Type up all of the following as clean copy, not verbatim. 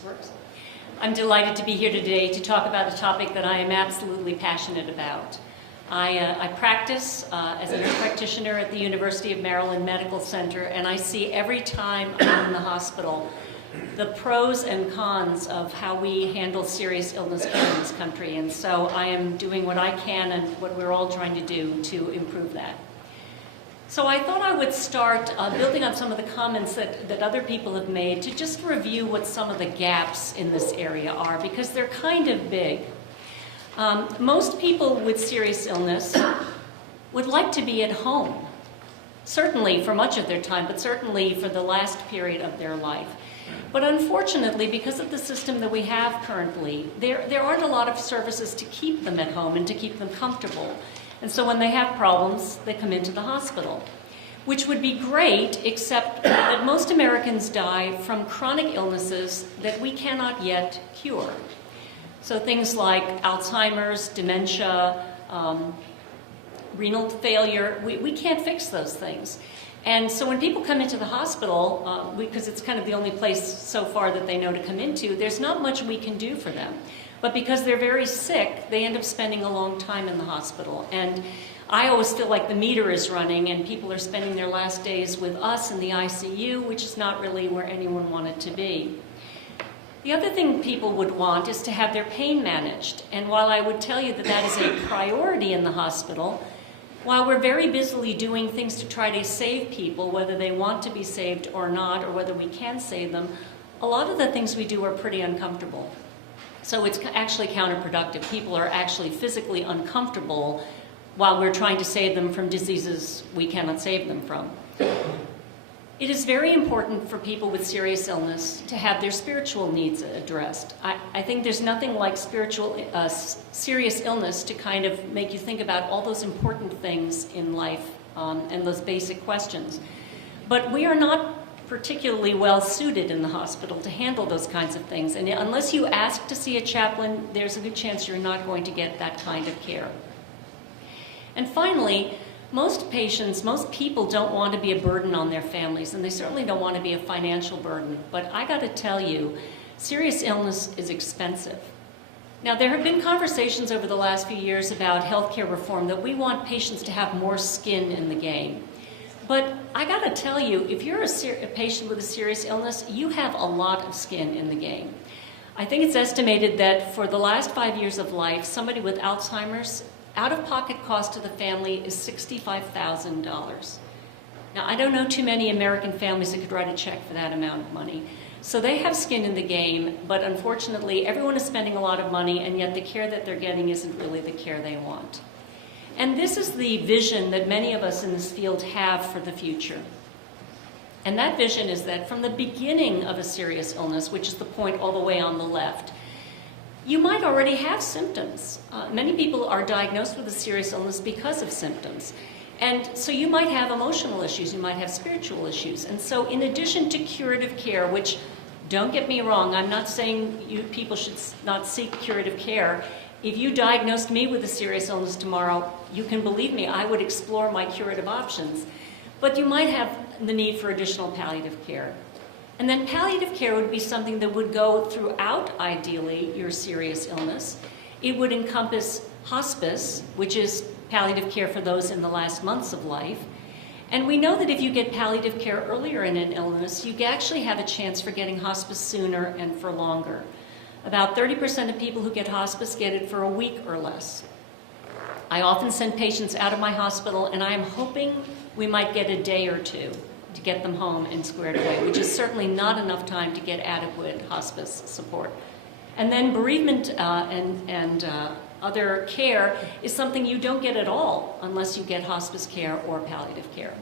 This works. I'm delighted to be here today to talk about a topic that I am absolutely passionate about. I practice as a nurse practitioner at the University of Maryland Medical Center, and I see every time I'm in the hospital the pros and cons of how we handle serious illness care in this country. And so I am doing what I can and what we're all trying to do to improve that. So I thought I would start building on some of the comments that other people have made to just review what some of the gaps in this area are, because they're kind of big. Most people with serious illness would like to be at home, certainly for much of their time, but certainly for the last period of their life. But unfortunately, because of the system that we have currently, there aren't a lot of services to keep them at home and to keep them comfortable. And so when they have problems, they come into the hospital, which would be great, except that most Americans die from chronic illnesses that we cannot yet cure. So things like Alzheimer's, dementia, renal failure, we can't fix those things. And so when people come into the hospital, because it's kind of the only place so far that they know to come into, there's not much we can do for them. But because they're very sick, they end up spending a long time in the hospital. And I always feel like the meter is running and people are spending their last days with us in the ICU, which is not really where anyone wanted to be. The other thing people would want is to have their pain managed. And while I would tell you that that is a priority in the hospital, while we're very busily doing things to try to save people, whether they want to be saved or not, or whether we can save them, a lot of the things we do are pretty uncomfortable. So it's actually counterproductive. People are actually physically uncomfortable while we're trying to save them from diseases we cannot save them from. It is very important for people with serious illness to have their spiritual needs addressed. I think there's nothing like serious illness to kind of make you think about all those important things in life and those basic questions. But we are not particularly well suited in the hospital to handle those kinds of things. And unless you ask to see a chaplain, there's a good chance you're not going to get that kind of care. And finally, most people don't want to be a burden on their families, and they certainly don't want to be a financial burden. But I got to tell you, serious illness is expensive. Now, there have been conversations over the last few years about healthcare reform that we want patients to have more skin in the game. But I got to tell you, if you're a patient with a serious illness, you have a lot of skin in the game. I think it's estimated that for the last 5 years of life, somebody with Alzheimer's, out-of-pocket cost to the family is $65,000. Now, I don't know too many American families that could write a check for that amount of money. So they have skin in the game, but unfortunately, everyone is spending a lot of money, and yet the care that they're getting isn't really the care they want. And this is the vision that many of us in this field have for the future. And that vision is that from the beginning of a serious illness, which is the point all the way on the left, you might already have symptoms. Many people are diagnosed with a serious illness because of symptoms. And so you might have emotional issues, you might have spiritual issues. And so in addition to curative care, which, don't get me wrong, I'm not saying you people should not seek curative care. If you diagnosed me with a serious illness tomorrow, you can believe me, I would explore my curative options. But you might have the need for additional palliative care. And then palliative care would be something that would go throughout, ideally, your serious illness. It would encompass hospice, which is palliative care for those in the last months of life. And we know that if you get palliative care earlier in an illness, you actually have a chance for getting hospice sooner and for longer. About 30% of people who get hospice get it for a week or less. I often send patients out of my hospital, and I am hoping we might get a day or two to get them home and squared away, which is certainly not enough time to get adequate hospice support. And then bereavement and other care is something you don't get at all unless you get hospice care or palliative care.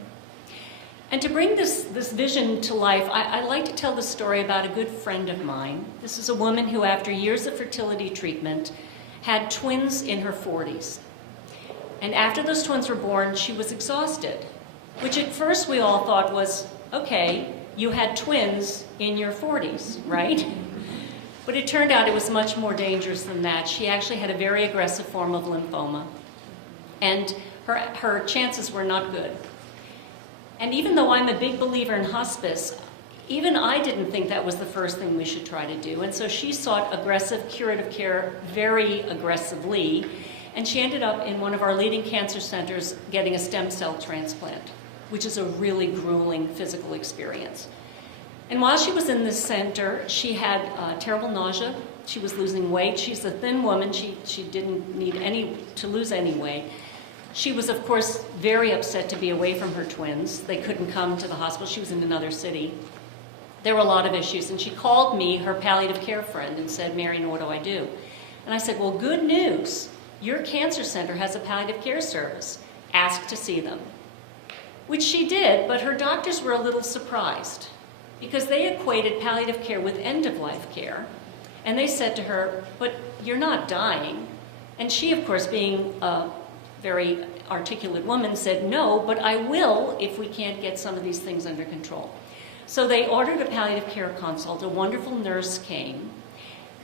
And to bring this vision to life, I like to tell the story about a good friend of mine. This is a woman who, after years of fertility treatment, had twins in her 40s. And after those twins were born, she was exhausted, which at first we all thought was, okay, you had twins in your 40s, right? But it turned out it was much more dangerous than that. She actually had a very aggressive form of lymphoma, and her chances were not good. And even though I'm a big believer in hospice, even I didn't think that was the first thing we should try to do. And so she sought aggressive curative care very aggressively. And she ended up in one of our leading cancer centers getting a stem cell transplant, which is a really grueling physical experience. And while she was in this center, she had terrible nausea. She was losing weight. She's a thin woman. She didn't need to lose any weight. She was, of course, very upset to be away from her twins. They couldn't come to the hospital. She was in another city. There were a lot of issues. And she called me, her palliative care friend, and said, "Marion, what do I do?" And I said, "Well, good news. Your cancer center has a palliative care service. Ask to see them." Which she did, but her doctors were a little surprised because they equated palliative care with end-of-life care. And they said to her, "But you're not dying." And she, of course, being a very articulate woman, said, "No, but I will if we can't get some of these things under control." So they ordered a palliative care consult. A wonderful nurse came,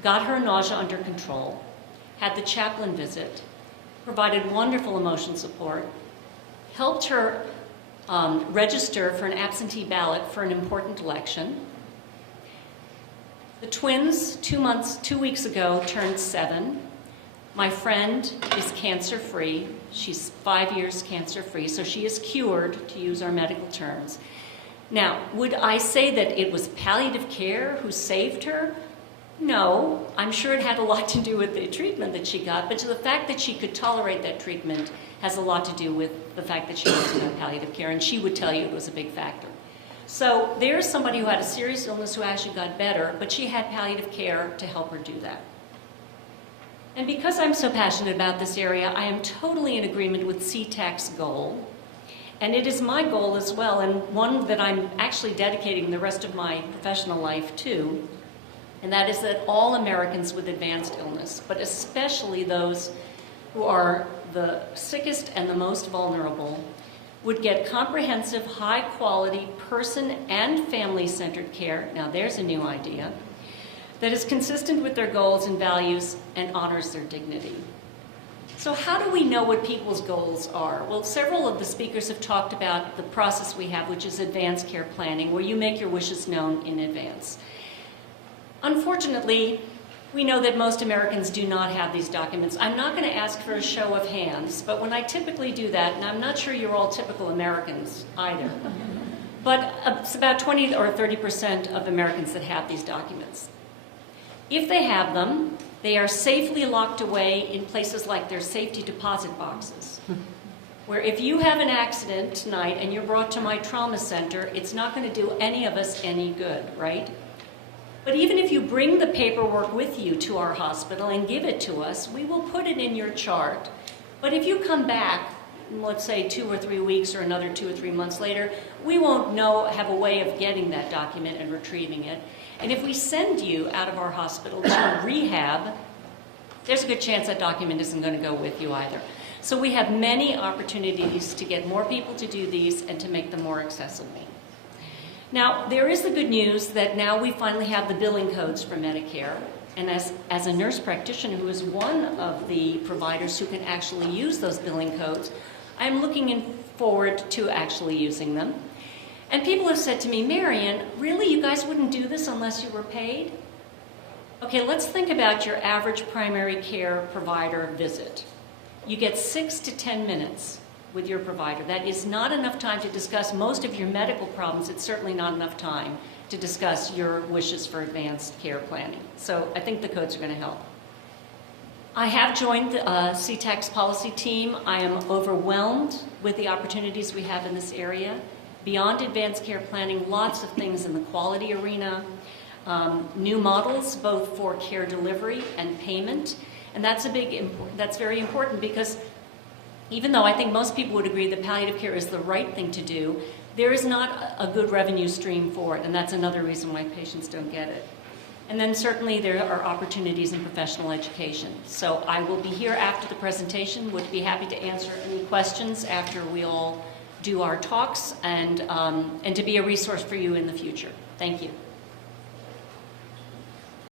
got her nausea under control, had the chaplain visit, provided wonderful emotion support, helped her register for an absentee ballot for an important election. The twins, 2 weeks ago, turned 7. My friend is cancer-free. She's 5 years cancer-free, so she is cured, to use our medical terms. Now, would I say that it was palliative care who saved her? No, I'm sure it had a lot to do with the treatment that she got, but the fact that she could tolerate that treatment has a lot to do with the fact that she was in palliative care, and she would tell you it was a big factor. So there's somebody who had a serious illness who actually got better, but she had palliative care to help her do that. And because I'm so passionate about this area, I am totally in agreement with CTAC's goal, and it is my goal as well, and one that I'm actually dedicating the rest of my professional life to, and that is that all Americans with advanced illness, but especially those who are the sickest and the most vulnerable, would get comprehensive, high-quality, person and family-centered care, now there's a new idea, that is consistent with their goals and values and honors their dignity. So how do we know what people's goals are? Well, several of the speakers have talked about the process we have, which is advanced care planning, where you make your wishes known in advance. Unfortunately, we know that most Americans do not have these documents. I'm not going to ask for a show of hands, but when I typically do that, and I'm not sure you're all typical Americans either, but it's about 20 or 30% of Americans that have these documents. If they have them, they are safely locked away in places like their safety deposit boxes, where if you have an accident tonight and you're brought to my trauma center, it's not going to do any of us any good, right? But even if you bring the paperwork with you to our hospital and give it to us, we will put it in your chart. But if you come back, let's say 2 or 3 weeks or another 2 or 3 months later, we won't have a way of getting that document and retrieving it. And if we send you out of our hospital to rehab, there's a good chance that document isn't going to go with you either. So we have many opportunities to get more people to do these and to make them more accessible. Now, there is the good news that now we finally have the billing codes for Medicare. And as a nurse practitioner who is one of the providers who can actually use those billing codes, I'm looking forward to actually using them. And people have said to me, "Marion, really, you guys wouldn't do this unless you were paid?" Okay, let's think about your average primary care provider visit. You get 6 to 10 minutes with your provider. That is not enough time to discuss most of your medical problems. It's certainly not enough time to discuss your wishes for advanced care planning. So I think the codes are going to help. I have joined the CTAC's policy team. I am overwhelmed with the opportunities we have in this area. Beyond advanced care planning, lots of things in the quality arena, new models both for care delivery and payment. And that's very important because even though I think most people would agree that palliative care is the right thing to do, there is not a good revenue stream for it, and that's another reason why patients don't get it. And then certainly there are opportunities in professional education. So I will be here after the presentation, would be happy to answer any questions after we all do our talks, and to be a resource for you in the future. Thank you.